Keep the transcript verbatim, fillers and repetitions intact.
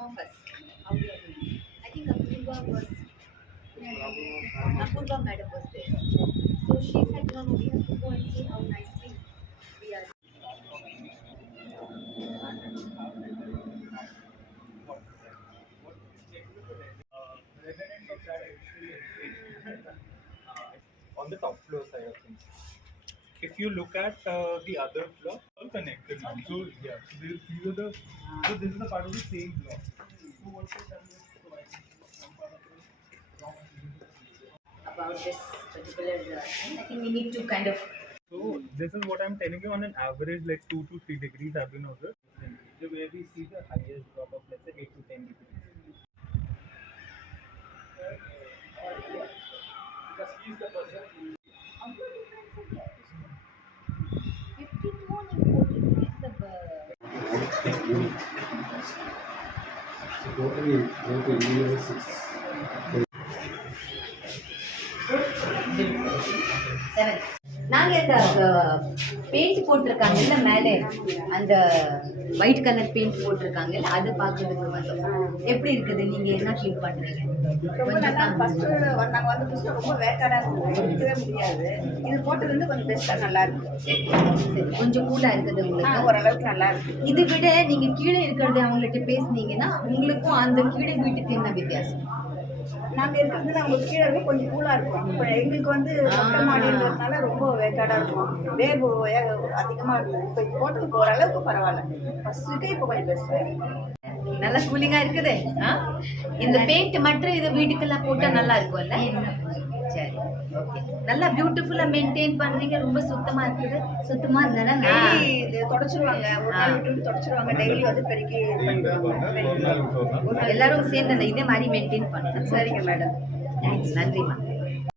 of us how we are doing. I think Apurva was Apurva madam was there. So she said, no, no, we have to go and see how nicely we are. On the top floor side of things. If you look at uh, the other floor, all connected now. So yeah, so this, these are the so this is the part of the same block. So what we done is providing some part of the About this particular uh, thing, I think we need to kind of. so this is what I'm telling you on an average like two to three degrees have been observed. Where we see the highest drop of let's say eight to ten degrees. Because he's the person who How do you difference it? fifty-two and fourteen, the Totally, totally years is seven. நாங்கள் இந்த paint போட்டிருக்காங்கல்ல மேலே அந்த white colour paint போட்டிருக்காங்கல்ல அது பார்க்கறதுக்கு வந்தோம். எப்படி இருக்குது, நீங்கள் என்ன ஃபீல் பண்ணுறீங்க? ரொம்ப நல்லா ஃபர்ஸ்ட் நாங்கள் வந்து புதுசில் ரொம்ப வேக்காடாக இருந்தது, எடுக்கவே முடியாது. இது போட்டது வந்து கொஞ்சம் பெஸ்ட்டாக நல்லா இருக்கு. சரி, கொஞ்சம் கூலாக இருக்குது உங்களுக்கு, ஓரளவுக்கு நல்லா இருக்கு. இதை விட நீங்கள் கீழே இருக்கிறது அவங்கள்ட்ட பேசுனீங்கன்னா உங்களுக்கும் அந்த கீழே வீட்டுக்கு என்ன வித்தியாசம்? நாங்கள் இருக்கிறதுல அவங்களுக்கு கீழே இருக்கும் கொஞ்சம் கூலாக இருக்கும். இப்போ எங்களுக்கு வந்து மொட்டை மாடின்றதுனால ரொம்ப வேக்காடாக இருக்கும், வேர்வு அதிகமாக இருக்கும். இப்போ இது போட்டதுக்கு ஓரளவுக்கு பரவாயில்ல, ஃபர்ஸ்ட்டுக்கு இப்போ கொஞ்சம் பெஸ்ட்டாக நல்லா கூலிங்கா இருக்குது. இந்த பெயிண்ட் மட்டும் இதை வீட்டுக்கெல்லாம் போட்டா நல்லா இருக்கும்ல? சரி, ஓகே. நல்லா பியூட்டிஃபுல்லா மெயின்டைன் பண்றீங்க, ரொம்ப சுத்தமா இருக்குது. சுத்தமா இருந்தா டெய்லி இது தொடச்சிருவாங்க, ஒரு நாள் விட்டு தொடச்சிருவாங்க, டெய்லி வந்து பெருக்கி பண்ணுவாங்க. எல்லாரும் சேர்ந்து அந்த இதே மாதிரி மெயின்டைன் பண்ணுங்க. சரிங்க மேடம், நன்றிம்மா.